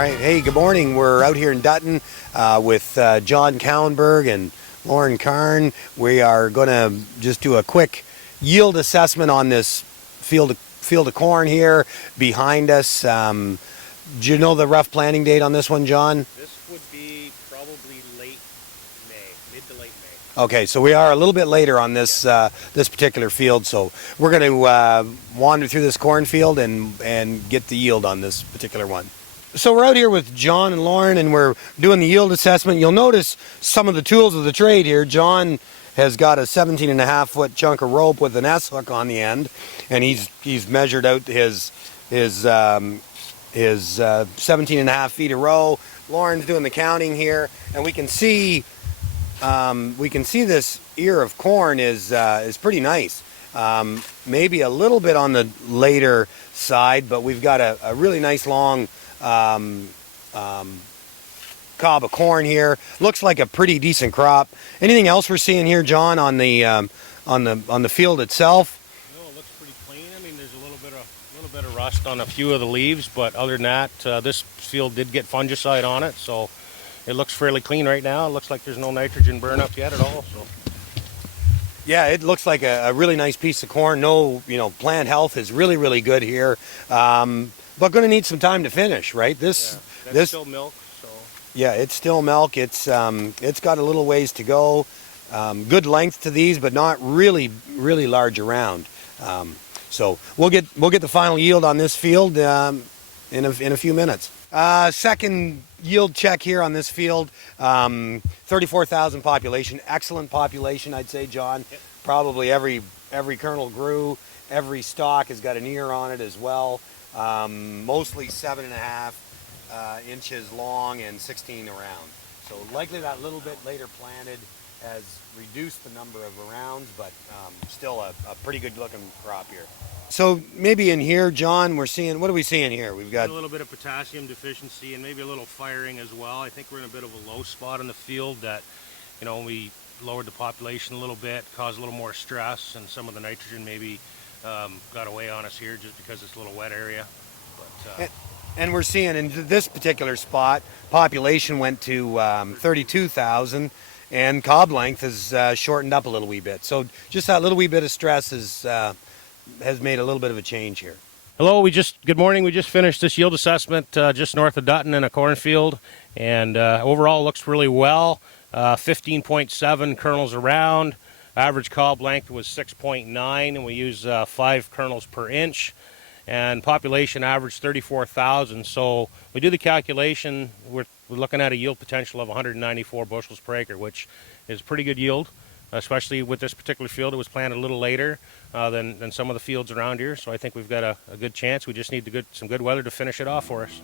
right, hey, good morning. We're out here in Dutton with John Cowenberg and Lauren Karn. We are going to just do a quick yield assessment on this field of corn here behind us. Do you know the rough planting date on this one, John? This would be probably late May, mid to late May. Okay, so we are a little bit later on this this particular field, so we're going to wander through this cornfield and get the yield on this particular one. So we're out here with John and Lauren, and we're doing the yield assessment. You'll notice some of the tools of the trade here. John has got a 17.5-foot chunk of rope with an S hook on the end, and he's measured out his 17.5 feet a row. Lauren's doing the counting here, and we can see this ear of corn is pretty nice. Maybe a little bit on the later side, but we've got a really nice long cob of corn here. Looks like a pretty decent crop. Anything else we're seeing here, John, on the field itself? No, it looks pretty clean. I mean, there's a little bit of rust on a few of the leaves, but other than that, this field did get fungicide on it, so it looks fairly clean right now. It looks like there's no nitrogen burn up yet at all. So yeah, it looks like a really nice piece of corn. No, plant health is really good here. But going to need some time to finish, right? This still milk, so yeah, it's still milk. It's got a little ways to go. Good length to these, but not really large around. So we'll get the final yield on this field in a few minutes. Second yield check here on this field. 34,000 population, excellent population, I'd say, John. Yep. Probably every kernel grew. Every stalk has got an ear on it as well. Mostly 7.5 inches long and 16 around. So likely that little bit later planted has reduced the number of rounds, but still a pretty good looking crop here. So maybe in here, John, what are we seeing here? We've got a little bit of potassium deficiency and maybe a little firing as well. I think we're in a bit of a low spot in the field that, we lowered the population a little bit, caused a little more stress, and some of the nitrogen maybe got away on us here just because it's a little wet area. But, and we're seeing in this particular spot, population went to 32,000, and cob length has shortened up a little wee bit. So just that little wee bit of stress has made a little bit of a change here. Hello, good morning. We just finished this yield assessment just north of Dutton in a cornfield, and overall it looks really well. 15.7 kernels around. Average cob length was 6.9, and we use 5 kernels per inch. And population averaged 34,000. So we do the calculation, we're looking at a yield potential of 194 bushels per acre, which is pretty good yield, especially with this particular field. It was planted a little later than some of the fields around here. So I think we've got a good chance. We just need some good weather to finish it off for us.